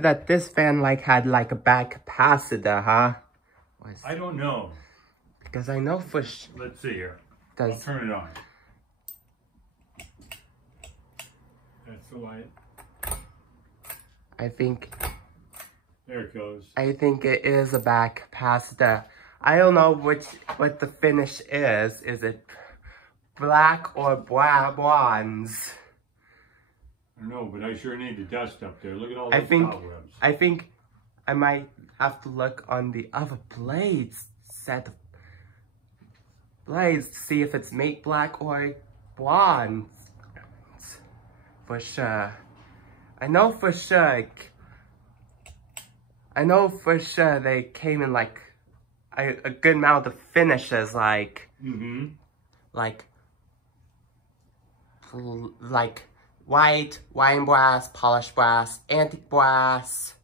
That this fan had a bad capacitor, huh? I don't know. Because I know for Let's see here. I'll turn it on. That's the light. I think... There it goes. I think it is a bad capacitor. I don't know what the finish is. Is it black or bronze? I don't know, but I sure need the dust up there. Look at all those cobwebs. I think I might have to look on the other set of blades to see if it's matte black or bronze. For sure. I know for sure they came in a good amount of finishes like white, wine brass, polished brass, antique brass.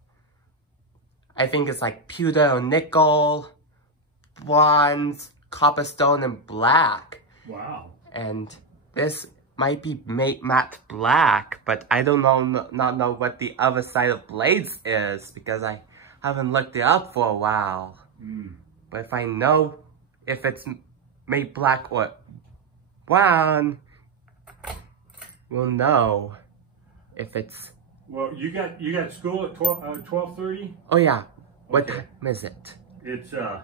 I think it's pewter or nickel, bronze, copper stone, and black. Wow. And this might be matte black, but I don't not know what the other side of blades is because I haven't looked it up for a while. But if I know if it's matte black or brown, we'll know if it's... Well, you got school at 12:30? Oh yeah. What time is it? It's I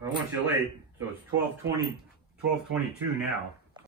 don't want you late, so it's 12:22 now.